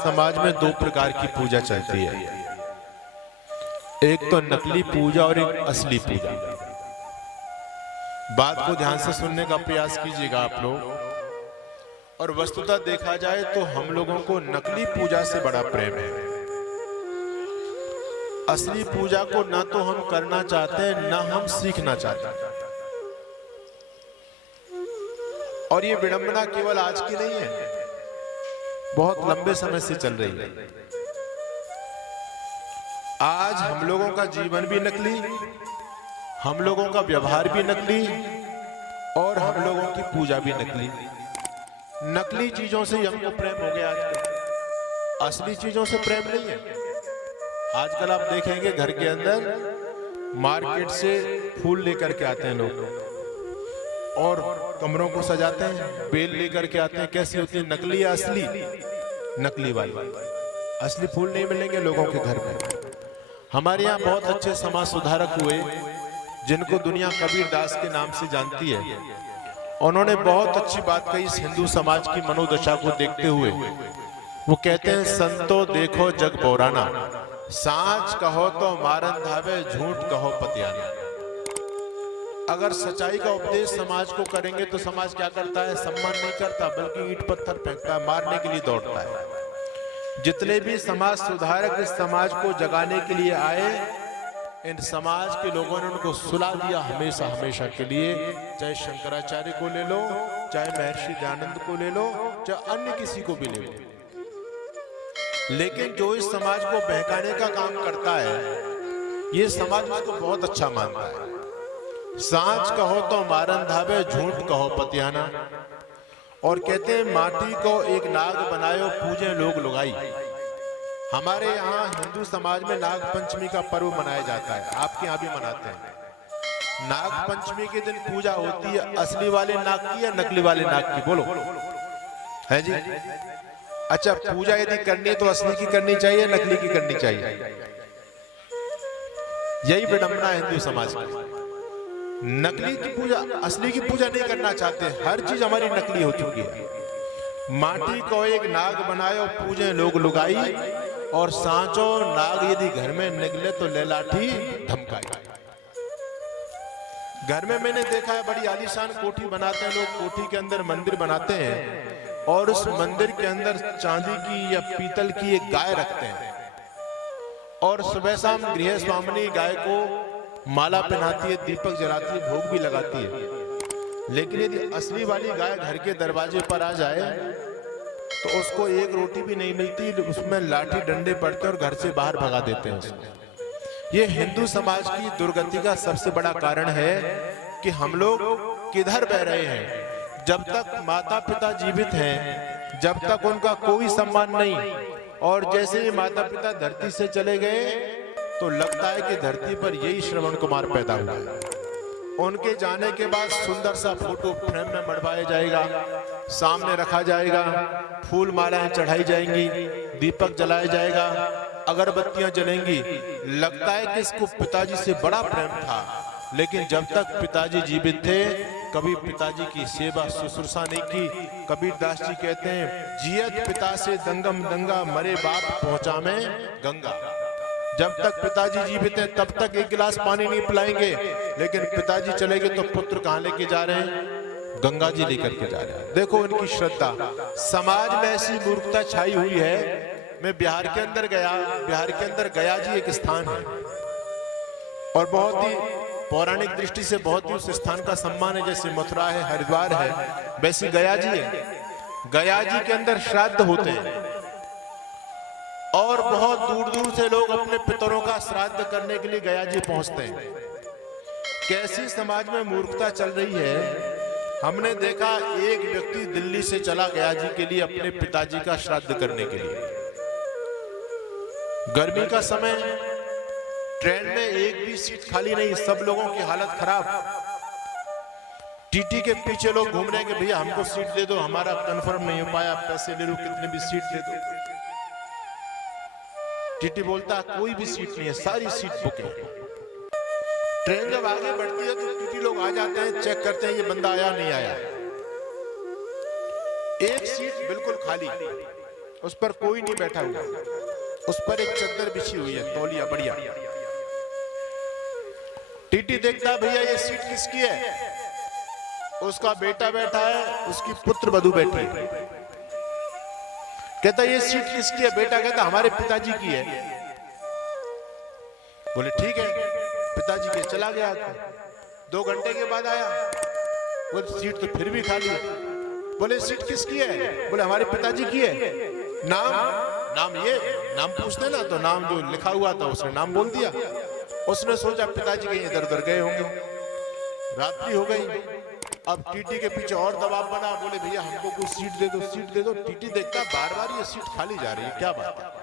समाज में दो प्रकार की पूजा चलती है, एक तो नकली पूजा और एक असली पूजा। बात को ध्यान से सुनने का प्रयास कीजिएगा आप लोग। और वस्तुतः देखा जाए तो हम लोगों को नकली पूजा से बड़ा प्रेम है। असली पूजा को न तो हम करना चाहते हैं, न हम सीखना चाहते हैं। और ये विडंबना केवल आज की नहीं है, बहुत लंबे समय से चल रही है। आज हम लोगों का जीवन भी नकली, हम लोगों का व्यवहार भी नकली और हम लोगों की पूजा भी नकली। नकली चीजों से हमको प्रेम हो गया आजकल, असली चीजों से प्रेम नहीं है। आजकल आप देखेंगे घर के अंदर मार्केट से फूल लेकर के आते हैं लोग और कमरों को सजाते हैं, बेल लेकर के आते हैं। कैसी होती है, नकली या असली? नकली वाली। असली फूल नहीं मिलेंगे लोगों के घर में। हमारे यहाँ बहुत अच्छे समाज सुधारक हुए जिनको दुनिया कबीर दास के नाम से जानती है। उन्होंने बहुत अच्छी बात कही इस हिंदू समाज की मनोदशा को देखते हुए। वो कहते हैं, संतो देखो जग पौराना, सांच कहो तो मारन धावे, झूठ कहो पतियाना। अगर सच्चाई का उपदेश समाज को करेंगे तो समाज क्या करता है? सम्मान नहीं करता, बल्कि ईंट पत्थर फेंकता है, मारने के लिए दौड़ता है। जितने भी समाज सुधारक इस समाज को जगाने के लिए आए, इन समाज के लोगों ने उनको सुला दिया हमेशा हमेशा के लिए। चाहे शंकराचार्य को ले लो, चाहे महर्षि दयानंद को ले लो, चाहे अन्य किसी को भी ले लो। लेकिन जो इस समाज को बहकाने का काम करता है, ये समाज को बहुत अच्छा मानता है। सांच कहो तो मारन धावे, झूठ कहो पतियाना। और कहते हैं, माटी को एक नाग बनायो, पूजे लोग लुगाई। हमारे यहाँ हिंदू समाज में नाग पंचमी का पर्व मनाया जाता है, आपके यहाँ भी मनाते हैं। नाग पंचमी के दिन पूजा होती है, असली वाले नाग की या नकली वाले नाग की? बोलो, है जी? अच्छा, पूजा यदि करनी है तो असली की करनी चाहिए, नकली की करनी चाहिए? यही विडंबना है हिंदू समाज की। नकली की पूजा, असली की पूजा नहीं करना चाहते। हर चीज हमारी नकली हो चुकी है। माटी को एक नाग बनायो, पूजे लोग लुगाई। और सांचो नाग यदि घर में निकले तो ले लाठी धमकाई। घर में मैंने देखा है, बड़ी आलीशान कोठी बनाते हैं लोग, कोठी के अंदर मंदिर बनाते हैं और उस मंदिर के अंदर चांदी की या पीतल की एक गाय रखते हैं। और सुबह शाम गृह स्वामिनी गाय को माला पहनाती है, दीपक जलाती है, भोग भी लगाती है। लेकिन यदि असली वाली गाय घर के दरवाजे पर आ जाए तो उसको एक रोटी भी नहीं मिलती, उसमें लाठी डंडे पड़ते और घर से बाहर भगा देते हैं उसको। ये हिंदू समाज की दुर्गति का सबसे बड़ा कारण है कि हम लोग किधर बह रहे हैं। जब तक माता पिता जीवित हैं, जब तक उनका कोई सम्मान नहीं, और जैसे ही माता पिता धरती से चले गए तो लगता है कि धरती पर यही श्रवण कुमार पैदा हुआ है। उनके जाने के बाद सुंदर सा फोटो फ्रेम में मढ़वाया जाएगा, सामने रखा जाएगा, फूल मालाएं चढ़ाई जाएंगी, दीपक जलाया जाएगा, अगरबत्तियां जलेंगी। लगता है कि इसको पिताजी से बड़ा प्रेम था। लेकिन जब तक पिताजी जीवित थे, कभी पिताजी की सेवा शुश्रूषा नहीं की। कबीर दास जी कहते हैं, जियत पिता से दंगम दंगा, मरे बाप पहुंचा में गंगा। जब तक पिताजी जीवित हैं तब तक एक गिलास पानी नहीं पिलाएंगे, लेकिन पिताजी चले गए तो पुत्र कहां लेके जा रहे हैं? गंगा जी लेकर के जा रहे हैं। देखो उनकी श्रद्धा। समाज में ऐसी मूर्खता छाई हुई है। मैं बिहार के अंदर गया, बिहार के अंदर गया जी एक स्थान है और बहुत ही पौराणिक दृष्टि से बहुत ही उस स्थान का सम्मान है। जैसे मथुरा है, हरिद्वार है, वैसे गया जी है। गया जी के अंदर श्राद्ध होते हैं और बहुत दूर दूर से लोग अपने पितरों का श्राद्ध करने के लिए गया जी पहुंचते हैं। कैसी समाज में मूर्खता चल रही है। हमने देखा, एक व्यक्ति दिल्ली से चला गया जी के लिए अपने पिताजी का श्राद्ध करने के लिए। गर्मी का समय, ट्रेन में एक भी सीट खाली नहीं, सब लोगों की हालत खराब। टीटी के पीछे लोग घूम रहे हैं कि भैया हमको सीट दे दो, हमारा कंफर्म नहीं हो पाया, पैसे ले लो, कितने भी सीट दे दो। टीटी बोलता कोई भी सीट नहीं है, सारी सीट बुक है। ट्रेन जब आगे बढ़ती है तो टीटी लोग आ जाते हैं, चेक करते हैं ये बंदा आया नहीं आया। एक सीट बिल्कुल खाली। उस पर कोई नहीं बैठा हुआ, उस पर एक चद्दर बिछी हुई है, तौलिया बढ़िया। टीटी देखता है भैया ये सीट किसकी है? उसका बेटा बैठा है, उसकी पुत्र वधू बैठी है। कहता ये सीट किसकी है? बेटा कहता हमारे पिताजी की है। बोले ठीक है, पिताजी के। चला गया। 2 घंटे के बाद आया, बोले सीट तो फिर भी खाली है। बोले सीट किसकी है? बोले हमारे पिताजी की है। नाम ये नाम पूछते ना, तो नाम जो लिखा हुआ था उसने नाम बोल दिया। उसने सोचा पिताजी कहीं इधर उधर गए होंगे। रात्रि हो गई। अब टीटी के पीछे और दबाव बना। बोले भैया हमको कुछ सीट दे दो, सीट दे दो। टीटी देखता बार बार ये सीट खाली जा रही है, क्या बात है?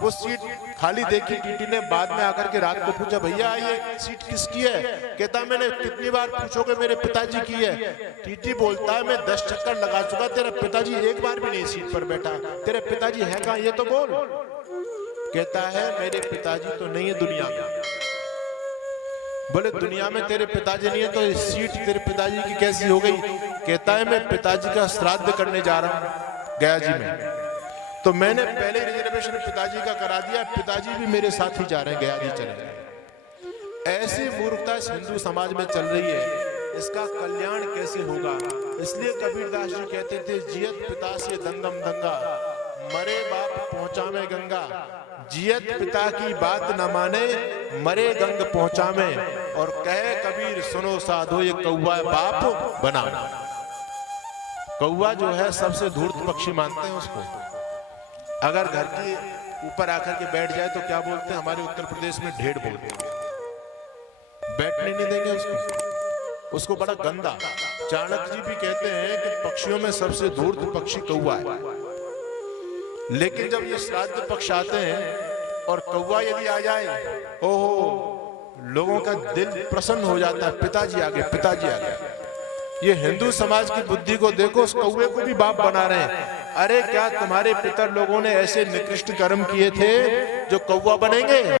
वो सीट खाली देखी टीटी ने। बाद में आकर के रात को पूछा भैया ये सीट किसकी है? कहता मैंने कितनी बार पूछोगे, मेरे पिताजी की है। टीटी बोलता है मैं 10 चक्कर लगा चुका, तेरा पिताजी एक बार भी नहीं सीट पर बैठा। तेरे पिताजी है कहाँ ये तो बोल। कहता है मेरे पिताजी तो नहीं है दुनिया में। बोले दुनिया में तेरे पिताजी नहीं है तो ये सीट तेरे पिताजी की कैसी हो गई? कहता है मैं पिताजी का श्राद्ध करने जा रहा हूँ गया जी में, तो मैंने पहले रिजर्वेशन पिताजी का करा दिया, पिताजी भी मेरे साथ ही जा रहे हैं, गया जी चले गए। ऐसी मूर्खता इस हिंदू समाज में चल रही है, इसका कल्याण कैसे होगा? इसलिए कबीरदास जी कहते थे जियत पिता से दंगम दंगा, मरे बाप पहुंचा में गंगा। जियत पिता की बात न माने, मरे गंग पहुंचा में। और कहे कबीर सुनो साधो ये कौवा बाप बना। कौवा जो है सबसे धूर्त पक्षी मानते हैं उसको। अगर घर के ऊपर आकर के बैठ जाए तो क्या बोलते हैं? हमारे उत्तर प्रदेश में ढेड़ बोलते हैं। बैठने नहीं देंगे उसको बड़ा गंदा। चाणक्य जी भी कहते हैं कि पक्षियों में सबसे धूर्त पक्षी कौवा है। लेकिन जब ये श्राद्ध पक्ष आते हैं और कौवा यदि आ जाए, ओहो, लोगों का दिल प्रसन्न हो जाता है। पिताजी आ गए, पिताजी आ गए। ये हिंदू समाज की बुद्धि को देखो, उस कौवे को भी बाप बना रहे हैं। अरे क्या तुम्हारे पितर लोगों ने ऐसे निकृष्ट कर्म किए थे जो कौवा बनेंगे?